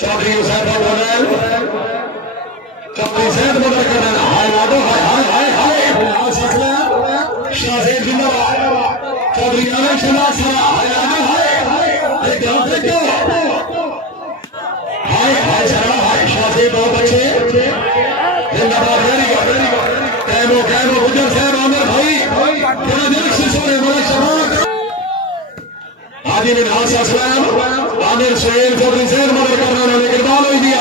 चौधरी हुसैन बोल चौधरी सैद मदद कर रहे हैं। हाय लाडो हाय हाय हाय हाय शाहजेब जिंदाबाद चौधरी आलम शहनाज सरा हाय लाडो हाय हाय देखो हाय हाय सरा हाय शाहजेब बहुत अच्छे जिंदाबाद वेरी गुड कैमो कैमो गुजर साहब आमिर भाई बड़ा दिल से सोने बड़ा शबाक हाजी बिन हासा सलाम आमिर सुहेल चौधरी सैद मदद कर रहे हैं लेकिन बाल हो दिया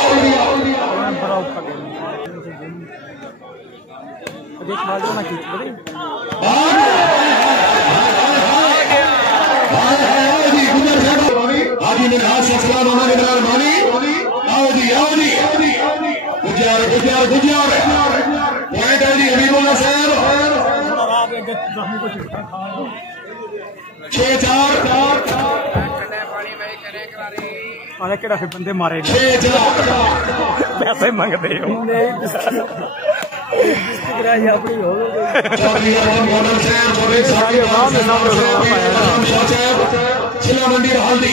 हाजी बिन हासा सलाम हमारे इमरान मानी आओ जी गुजार गुजार गुजार पॉइंट है जी हबीबुल्लाह साहब 6-4 आने केड़ा फिर बंदे मारे 6-4 पैसे मंगते हो अपनी हो चौधरी अरमान मोहम्मद साहब चौधरी साहब जिला मंडी हल्दी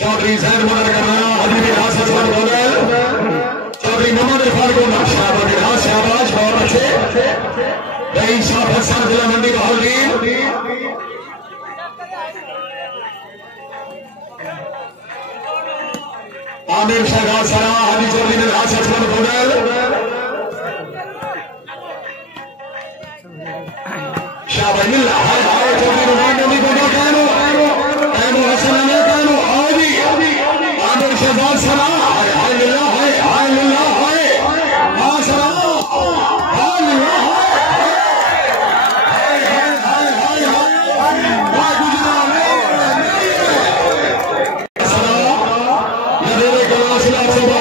चौधरी जैन मदद करना हाजी बिन हासा सलाम चौधरी मोहम्मद इरफान को शाबाश बहुत अच्छे रईस शाह हसन जिला मंडी बहादुर आमिर शहनाज सरा हाजी चौधरी बिन हासा सलाम शाबाश हाय हाय चौधरी रुमान नबी को कहनो कहनो हसन ने कहनो हाजी आमिर शहनाज सरा हाय हाय लिल्लाह हाय हाय लिल्लाह हाय हा सरा हाय लिल्लाह हाय हाय हाय हाय हाय वाह गुजरात सरा नदीरे कला सिला सभा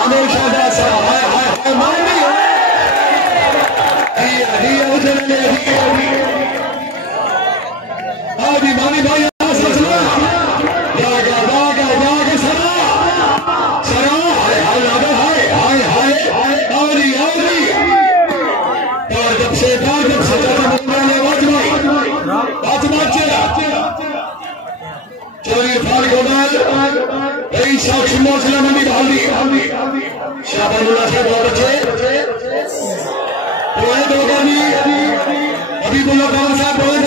आमिर शहनाज सरा हाय हाय हाय मानी हाजी मानी भाई चौधरी इरफान गोदाल रईस शाह शिमला जिला मंडी बहादुरी शाहबाजुल्लाह साहब बहुत अच्छे हबीबुल्लाह खान साहब बहुत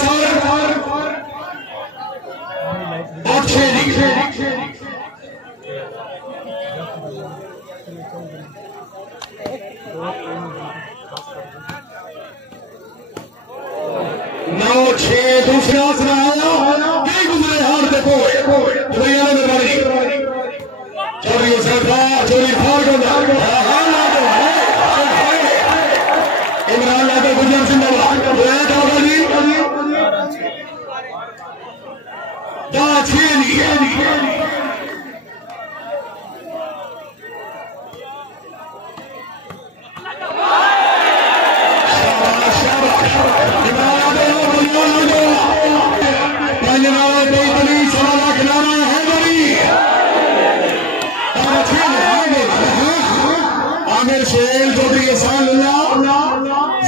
9-6 दूसरा सुनाया कई गुजरे हार देखो दुनिया में मेहरबानी चौधरी हुसैन खान चौधरी इरफान गोदाल इमरान लादो गुजर जिंदाबाद आमिर सुहेल चौधरी एहसान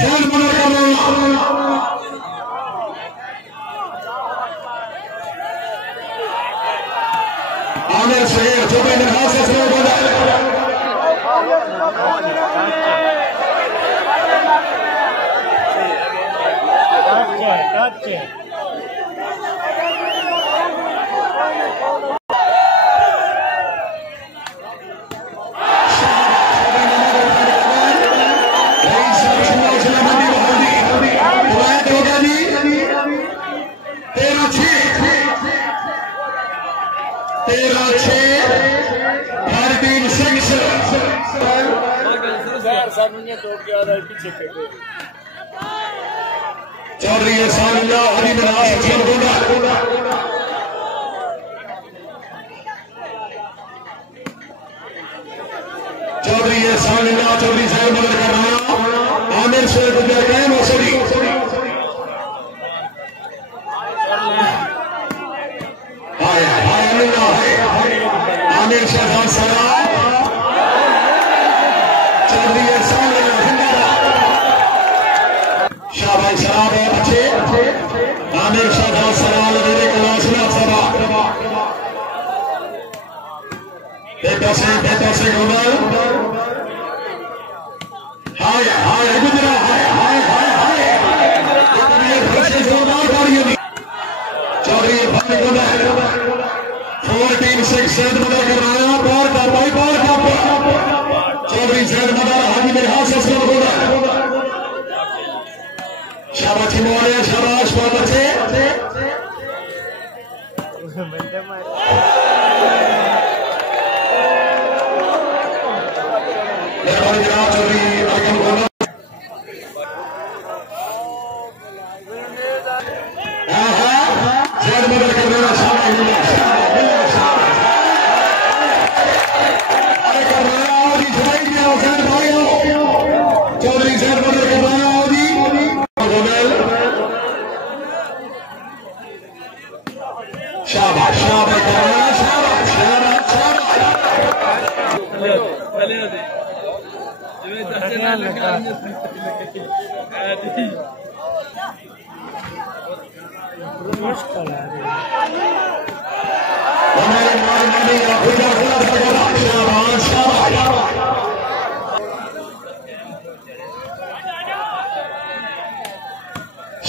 जैन मदद कर आमिर सुहेल चौधरी बिन हासा सलाम तेरह 6 चौधरी एहसानुल्लाह हरी मिराज असलम गोंदा चौधरी एहसानुल्लाह चौधरी साहब मदद कर रहा आमिर शेख गुजर कैम ओसरी आमिर शेख सलाम चौधरी एहसानुल्लाह जिंदाबाद शाबाश सलाम बहुत अच्छे आमिर शेख सलाम मेरे कलासना सभा बेटा से गोबर हाय हाय गुजरा हाय हाय हाय हाय ये जोरदार कार्य नहीं चौधरी भाई गोबर 14-6 सेट मदद कर रहा है बॉल का भाई बॉल का चौधरी सेट मदद हाजी मेरे हाथ से स्कोर गोबर शाबाश मोहरे शाबाश बहुत अच्छे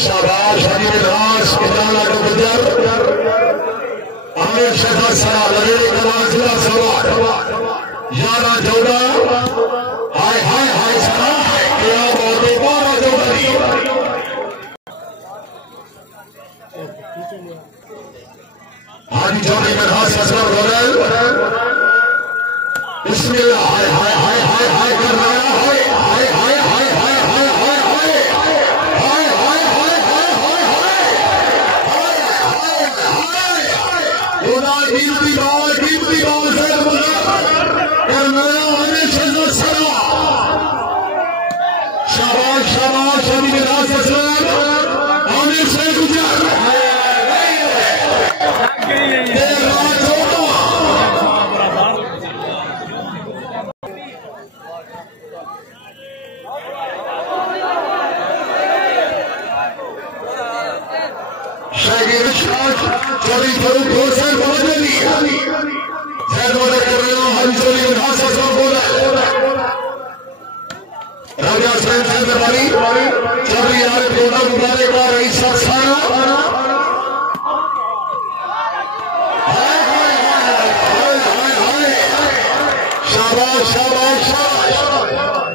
शाबाश हरी मिराज कितना गुजर आमिर शेख सरा लगे जिला सवार 11-14 हाय हाय हाय सरा क्या बोलते 12-14 हाजी चौधरी मिराज असगर गोरल बिस्मिल्लाह हाय हाय हाय हाय हाय कर रहा है हाय हाय हाय हाय हाय हाय हाय कीमती बॉल से शाबाश शाबाश अभी मिराज असलम आमिर से गुजर चौधरी फरूक हुसैन समझ में नहीं सैद मदद कर रहे हो हरी चौधरी मिराज असलम बोला राजा सैन सैद वाली चौधरी आरिफ गोदा मुबारक का रईस सारा शाबाश शाबाश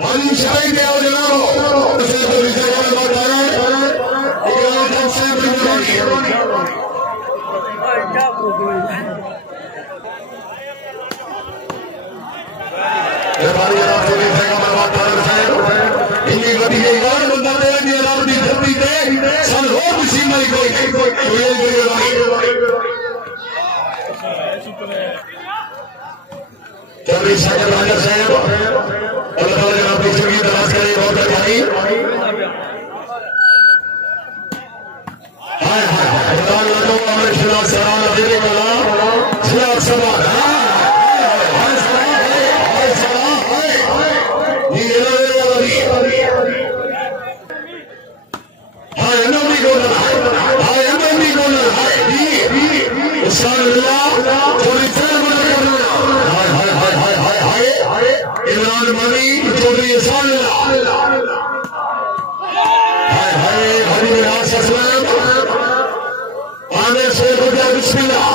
हरी शाही में आओ जनाब चौधरी सागर राजा साहब अल्लाह ताला जनाब की जिंदगी दराज करे बहुत अच्छी हाय हाय खुदा लगो अमर खिलाफ सलाम देने वाला खिलाफ सवार हाय सलाम ये हाय नबी गोला हाय इंशाअल्लाह थोड़ी देर में हाय हाय हाय हाय हाय हाय इमरान मनी चौधरी इंशाअल्लाह हाय हाय हरी मिराज असलम आमिर शेख गुजर बिस्मिल्लाह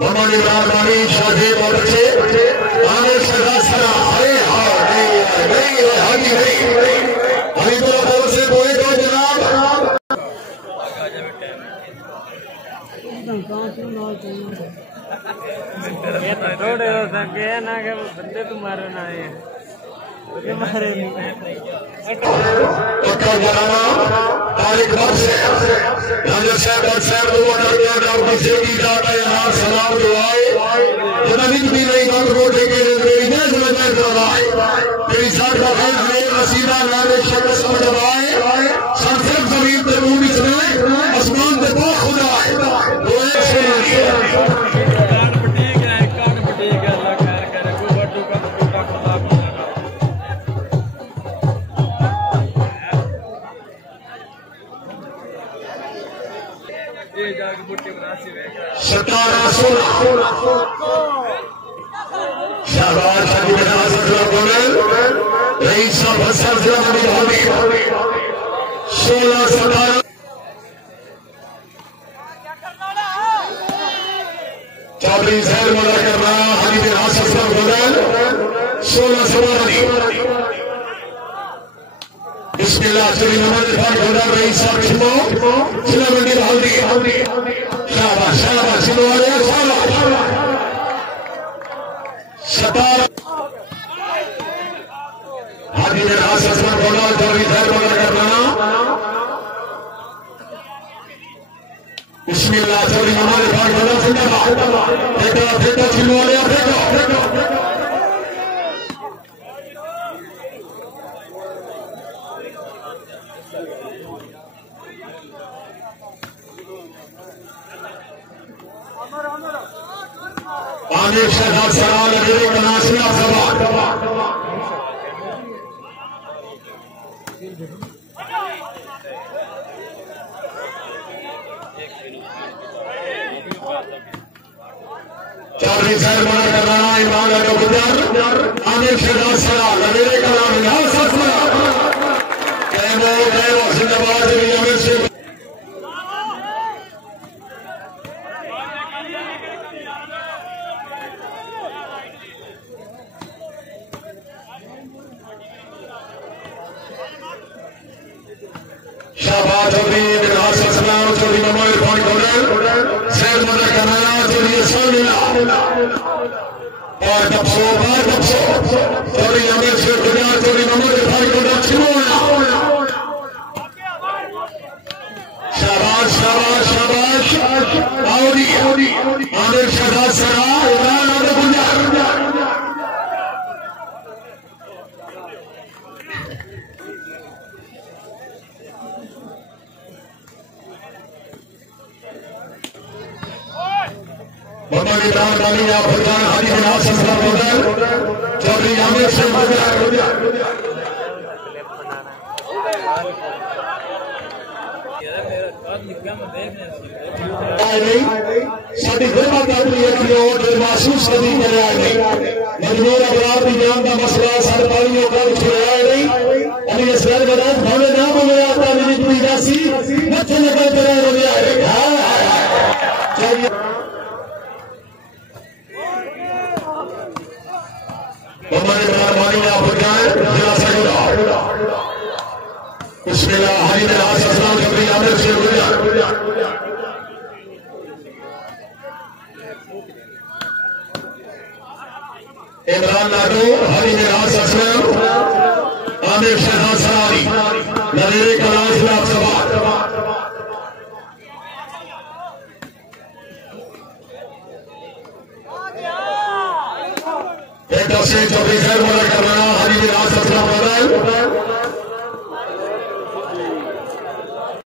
मोहम्मद इमरान मानी शादी बहुत अच्छे आमिर शेख सरा हाय हाय नहीं हाजी नहीं अभी तो से बोले तो जनाब थोड़े हो सके ना कि बंदे तुम्हारे ना है तुम्हारे पक्का जनाना तारिक बख्श राजा साहब वो डॉक्टर सेठी जाता है यहाँ सलाम दुआए जना निक भी नहीं बात को ठेके मेरी न समझ करवाए तेरी साथ का खैर है रसीदा नारे शख्स समझवाए सरसब जमीन पे मूडी सुने आसमान पे तो खुदा है वो एक से सतारा सोलह शाहबाज शादी में रईस साहब हसन जिला में होगी 16-17 चौधरी जहर मना कर रहा हरी बिन हासिफ साहब बदल 16-17 बिस्मिल्लाह चली नमाज पाक बदल रईस साहब छिपो जिला मंडी हल्दी शाबाश शाबाश छिपो आ गया शाबाश 17 हाथी में रास असमान बोला चौधरी जहर मना कर रहा बिस्मिल्लाह चौधरी नमाज पाक बदल जिंदाबाद फेंको फेंको छिपो आ गया फेंको आमिर शहजाद सलाल अगले का नासिया सवाल चौधरी साहब मना कर रहा है इमरान का गुजर आमिर शहजाद सलाल अगले का नाम है कैमो कैमो जिंदाबाद आमिर से शाहबाज चौधरी विकास असलाम चौधरी मोहम्मद इरफान कोडल सैयद मदर कनाना चौधरी सोनिया और कप्सो चौधरी अमीर शेख गुजर चौधरी मोहम्मद इरफान कोडल छिरोना शाबाश शाबाश शाबाश आउरी आमिर शहजाद सरा इमरान आदम गुजर मोहम्मद इमरान वाली या फरमान हाजी बिन हासिफ साहब बदल चौधरी आमिर शेख गुजर साड़ी गुरबत अपनी एक महसूस कभी करे आए नहीं मजबूर अपराध की जान का मसला सर पालियों का छुड़ाया नहीं अभी इस घर में भावे ना बोले आता मेरी पूरी राशि मत्थे लगा तेरा हो गया चाहिए हमारे मानी आप बताएं जरा सा बिस्मिल्लाह हरी बिन हासिफ सलाम चौधरी आमिर शेख गुजर इमरान लाडो हरी बिन हासिफ सलाम आमिर शहजाद सरारी नवीरे कलाम खिलाफ सवाल एक से चौधरी खैर वाला कर रहा